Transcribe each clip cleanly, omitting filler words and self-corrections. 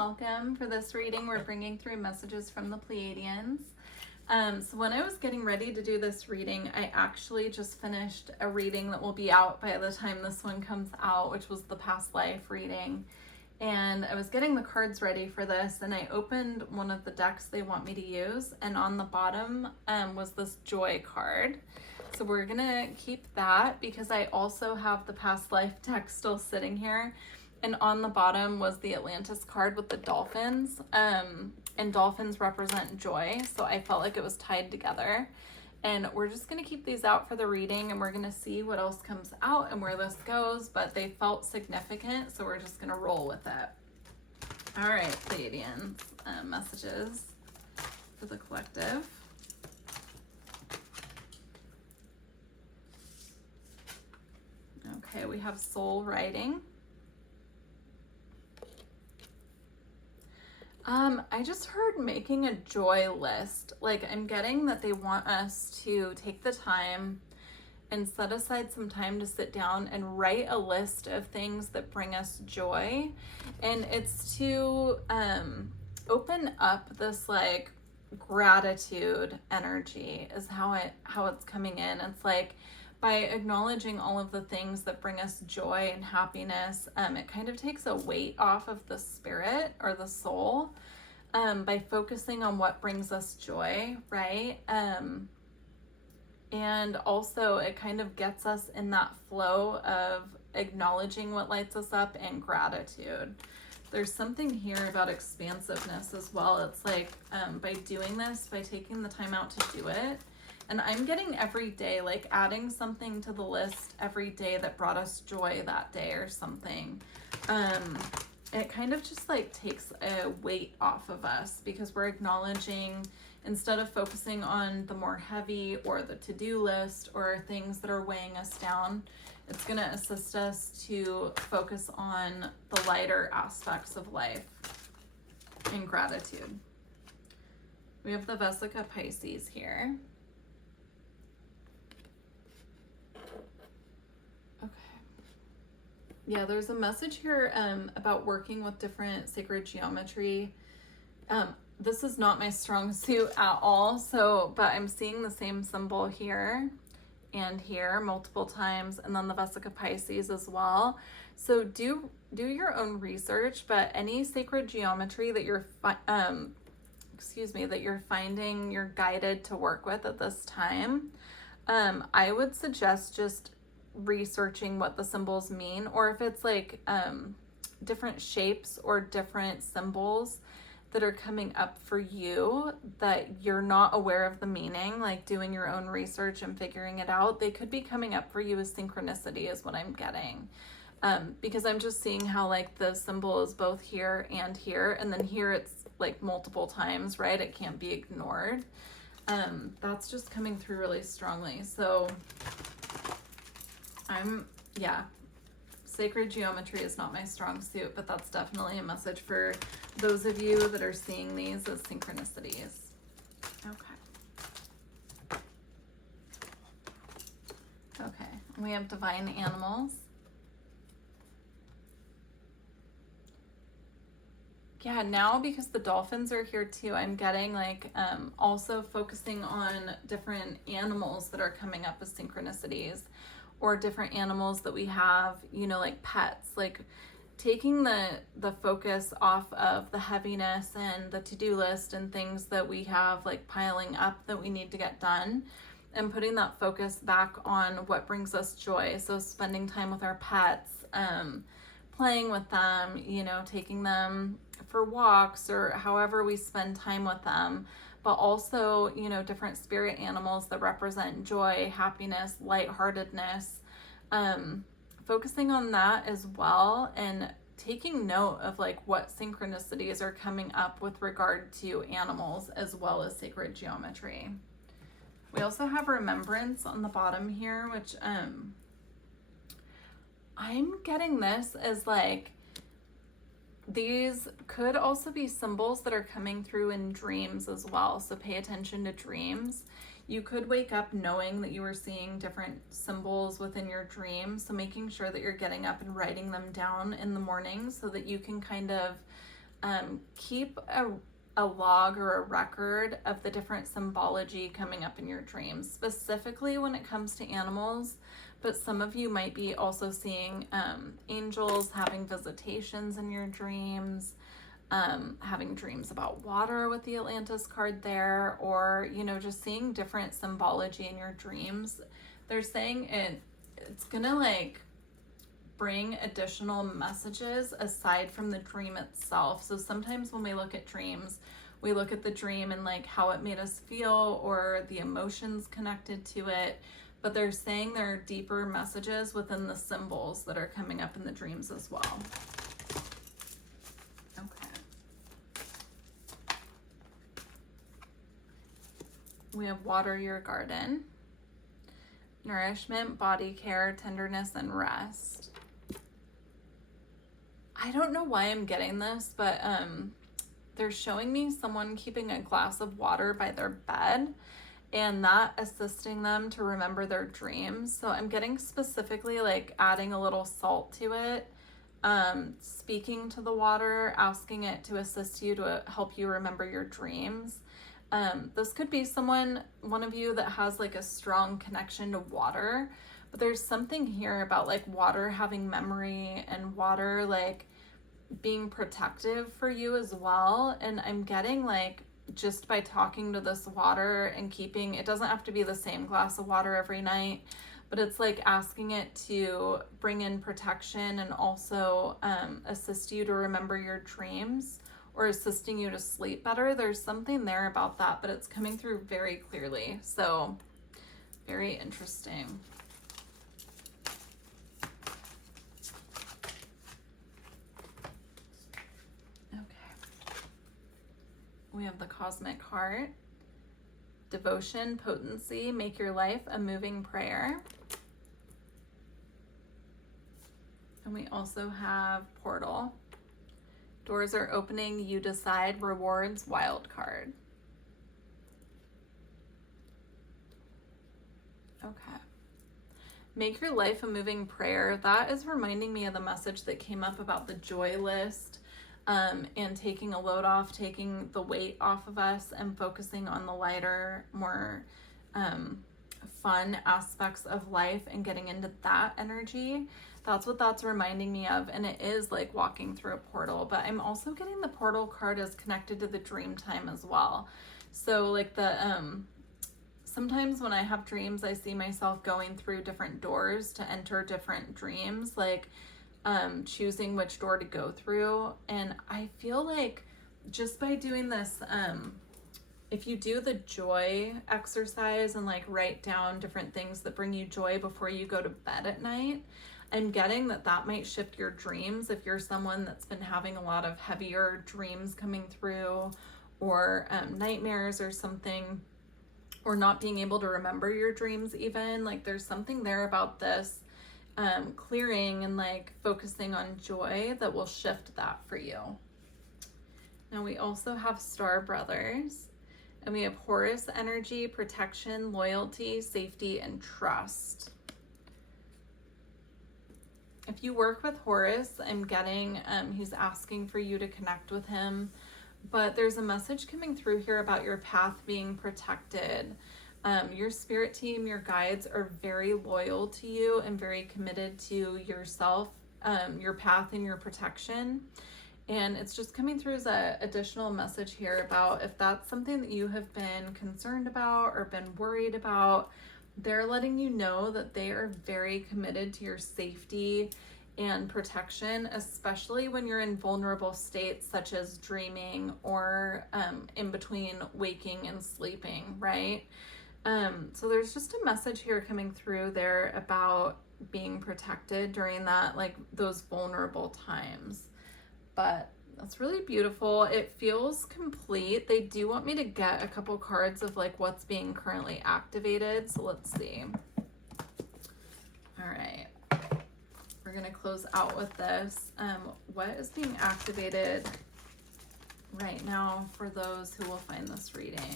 welcome. For this reading, we're bringing through messages from the Pleiadians. So when I was getting ready to do this reading, I actually just finished a reading that will be out by the time this one comes out, which was the past life reading. And I was getting the cards ready for this, and I opened one of the decks they want me to use, and on the bottom was this joy card. So we're gonna keep that because I also have the past life deck still sitting here. And on the bottom was the Atlantis card with the dolphins. And dolphins represent joy, so I felt like it was tied together. And we're just going to keep these out for the reading, and we're going to see what else comes out and where this goes, but they felt significant, so we're just going to roll with it. All right, Pleiadians, messages for the collective. Okay, we have soul writing. I just heard making a joy list. Like, I'm getting that they want us to take the time and set aside some time to sit down and write a list of things that bring us joy. And it's to open up this like gratitude energy is how it's coming in. It's like by acknowledging all of the things that bring us joy and happiness, it kind of takes a weight off of the spirit or the soul by focusing on what brings us joy, right? And also it kind of gets us in that flow of acknowledging what lights us up and gratitude. There's something here about expansiveness as well. It's like by doing this, by taking the time out to do it, and I'm getting every day, like adding something to the list every day that brought us joy that day or something. It kind of just like takes a weight off of us because we're acknowledging, instead of focusing on the more heavy or the to-do list or things that are weighing us down, it's going to assist us to focus on the lighter aspects of life and gratitude. We have the Vesica Pisces here. Yeah, there's a message here about working with different sacred geometry. This is not my strong suit at all, but I'm seeing the same symbol here and here multiple times, and then the Vesica Pisces as well. So do your own research, but any sacred geometry that you're finding you're guided to work with at this time, I would suggest just researching what the symbols mean, or if it's like different shapes or different symbols that are coming up for you that you're not aware of the meaning, like doing your own research and figuring it out. They could be coming up for you as synchronicity is what I'm getting, because I'm just seeing how like the symbol is both here, and then here it's like multiple times, right? It can't be ignored. That's just coming through really strongly. So sacred geometry is not my strong suit, but that's definitely a message for those of you that are seeing these as synchronicities. Okay, we have divine animals. Yeah, now because the dolphins are here too, I'm getting like also focusing on different animals that are coming up as synchronicities, or different animals that we have, like pets, like taking the focus off of the heaviness and the to-do list and things that we have like piling up that we need to get done, and putting that focus back on what brings us joy. So spending time with our pets, playing with them, taking them for walks or however we spend time with them, but also, different spirit animals that represent joy, happiness, lightheartedness, focusing on that as well, and taking note of like what synchronicities are coming up with regard to animals as well as sacred geometry. We also have remembrance on the bottom here, which I'm getting this as like, these could also be symbols that are coming through in dreams as well. So pay attention to dreams. You could wake up knowing that you were seeing different symbols within your dreams. So making sure that you're getting up and writing them down in the morning so that you can kind of keep a log or a record of the different symbology coming up in your dreams, specifically when it comes to animals. But some of you might be also seeing angels, having visitations in your dreams, having dreams about water with the Atlantis card there, or, you know, just seeing different symbology in your dreams. They're saying it's gonna like bring additional messages aside from the dream itself. So sometimes when we look at dreams, we look at the dream and like how it made us feel or the emotions connected to it. But they're saying there are deeper messages within the symbols that are coming up in the dreams as well. Okay. We have water your garden, nourishment, body care, tenderness, and rest. I don't know why I'm getting this, but they're showing me someone keeping a glass of water by their bed and that assisting them to remember their dreams. So I'm getting specifically like adding a little salt to it, speaking to the water, asking it to assist you to help you remember your dreams. This could be one of you that has like a strong connection to water, but there's something here about like water having memory and water like being protective for you as well. And I'm getting like, just by talking to this water and keeping, it doesn't have to be the same glass of water every night, but it's like asking it to bring in protection and also assist you to remember your dreams or assisting you to sleep better. There's something there about that, but it's coming through very clearly. So very interesting. We have the cosmic heart, devotion, potency, make your life a moving prayer. And we also have portal. Doors are opening, you decide, rewards, wild card. Okay. Make your life a moving prayer. That is reminding me of the message that came up about the joy list. And taking a load off, taking the weight off of us and focusing on the lighter, more fun aspects of life and getting into that energy. That's what that's reminding me of. And it is like walking through a portal, but I'm also getting the portal card as connected to the dream time as well. So like sometimes when I have dreams, I see myself going through different doors to enter different dreams, like choosing which door to go through. And I feel like just by doing this, if you do the joy exercise and like write down different things that bring you joy before you go to bed at night, I'm getting that might shift your dreams if you're someone that's been having a lot of heavier dreams coming through, or nightmares or something, or not being able to remember your dreams even. Like there's something there about this clearing and like focusing on joy that will shift that for you. Now we also have Star Brothers, and we have Horus energy, protection, loyalty, safety, and trust. If you work with Horus, I'm getting he's asking for you to connect with him, but there's a message coming through here about your path being protected. Your spirit team, your guides are very loyal to you and very committed to yourself, your path and your protection. And it's just coming through as an additional message here about if that's something that you have been concerned about or been worried about, they're letting you know that they are very committed to your safety and protection, especially when you're in vulnerable states such as dreaming or in between waking and sleeping, right? So there's just a message here coming through there about being protected during that, like those vulnerable times. But that's really beautiful. It feels complete. They do want me to get a couple cards of like what's being currently activated. So let's see. All right. We're going to close out with this. What is being activated right now for those who will find this reading?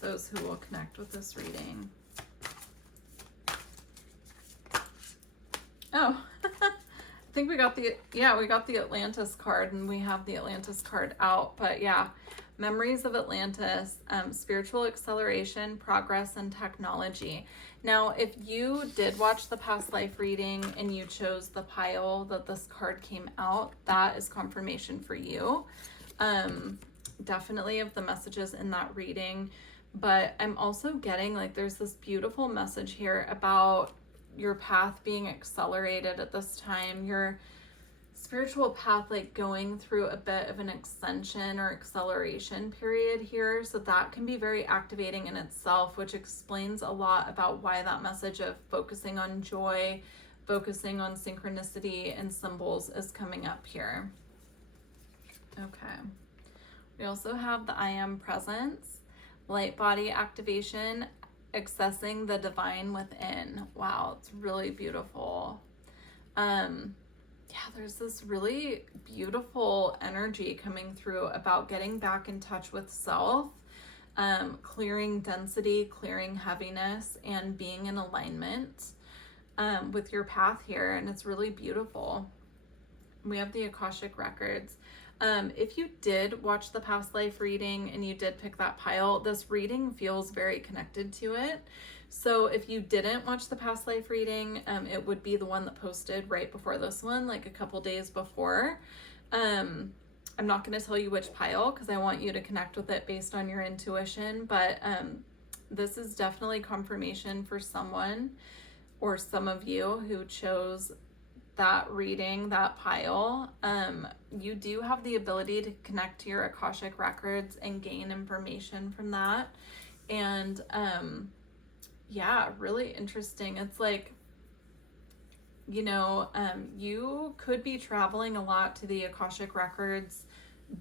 Those who will connect with this reading. Oh, I think we got the Atlantis card, and we have the Atlantis card out. But yeah, memories of Atlantis, spiritual acceleration, progress, and technology. Now, if you did watch the past life reading and you chose the pile that this card came out, that is confirmation for you. Definitely of the messages in that reading. But I'm also getting like there's this beautiful message here about your path being accelerated at this time, your spiritual path like going through a bit of an extension or acceleration period here. So that can be very activating in itself, which explains a lot about why that message of focusing on joy, focusing on synchronicity and symbols is coming up here. Okay. We also have the I Am Presence, light body activation, accessing the divine within. Wow, it's really beautiful. There's this really beautiful energy coming through about getting back in touch with self, clearing density, clearing heaviness, and being in alignment with your path here. And it's really beautiful. We have the Akashic Records. If you did watch the past life reading and you did pick that pile, this reading feels very connected to it. So if you didn't watch the past life reading, it would be the one that posted right before this one, like a couple days before. I'm not going to tell you which pile because I want you to connect with it based on your intuition, but this is definitely confirmation for someone or some of you who chose that reading, that pile. You do have the ability to connect to your Akashic Records and gain information from that. And really interesting. It's like, you could be traveling a lot to the Akashic Records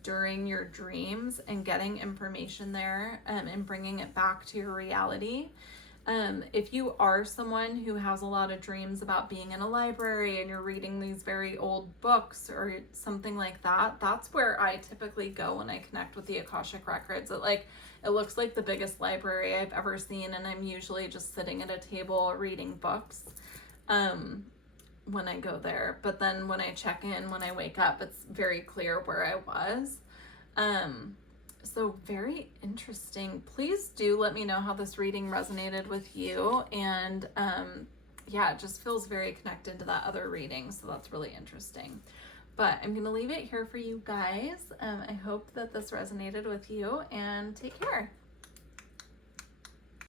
during your dreams and getting information there and bringing it back to your reality. If you are someone who has a lot of dreams about being in a library and you're reading these very old books or something like that, that's where I typically go when I connect with the Akashic Records. It looks like the biggest library I've ever seen, and I'm usually just sitting at a table reading books when I go there. But then when I check in, when I wake up, it's very clear where I was. So very interesting. Please do let me know how this reading resonated with you. And it just feels very connected to that other reading. So that's really interesting. But I'm going to leave it here for you guys. I hope that this resonated with you, and take care.